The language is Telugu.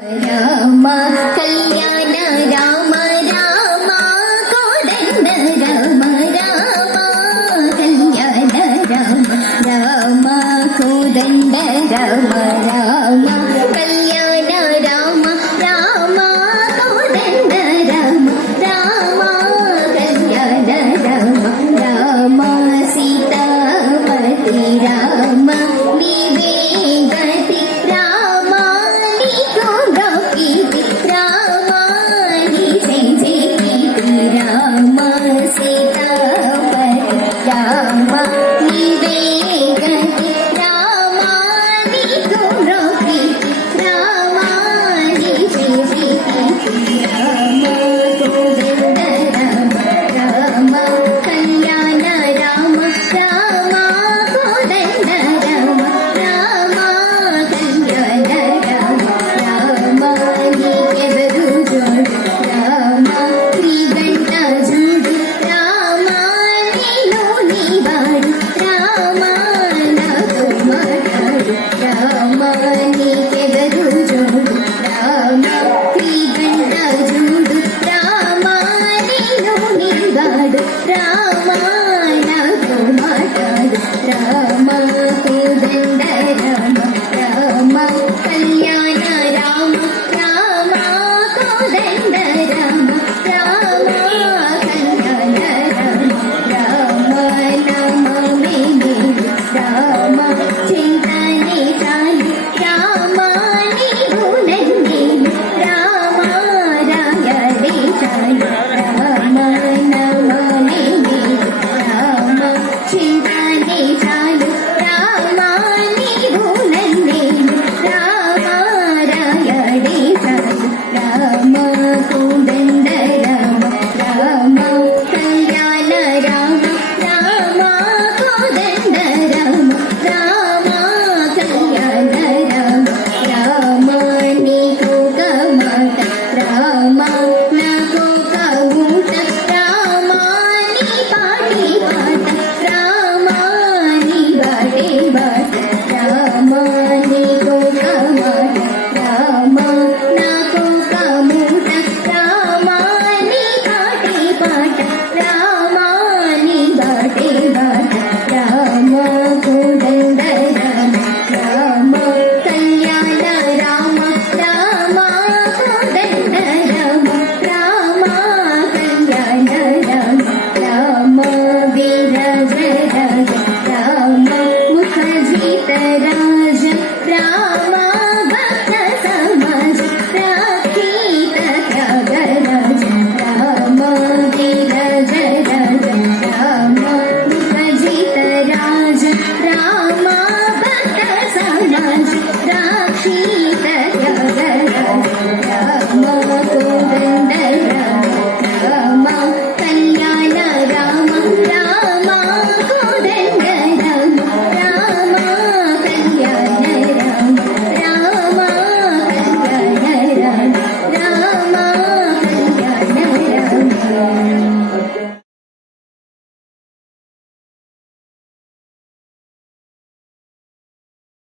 రామ కళ్యాణ రామ రామ కోదండ రామ రామ కళ్యాణ రామ రామ కోదండ రామ రామ కళ్యాణ రామ రామ కోదండ రామ రామ కళ్యాణ రామ రామ సీతాపతి రామ నీవే గతి రామ నీకు గోపితి రామ నీ సంజీవితి రామ సీతాపతి రామ నీవే గతి రామ నీకు గోపితి రామ నీ సంజీవితి రామ గోవింద రామ రామ కళ్యాణ రామ రామ కోదండ రామ రామ కళ్యాణ రామ రామ నీకెవరు జోడు రామ శ్రీగంట జూడు రామ నేను నీవాడు రామ నాతో మాట్లాడు రామ నీకెవరు జోడు రామ శ్రీగంట జూడు రామ నేను నీవాడు రామ నాతో మాట్లాడు రామ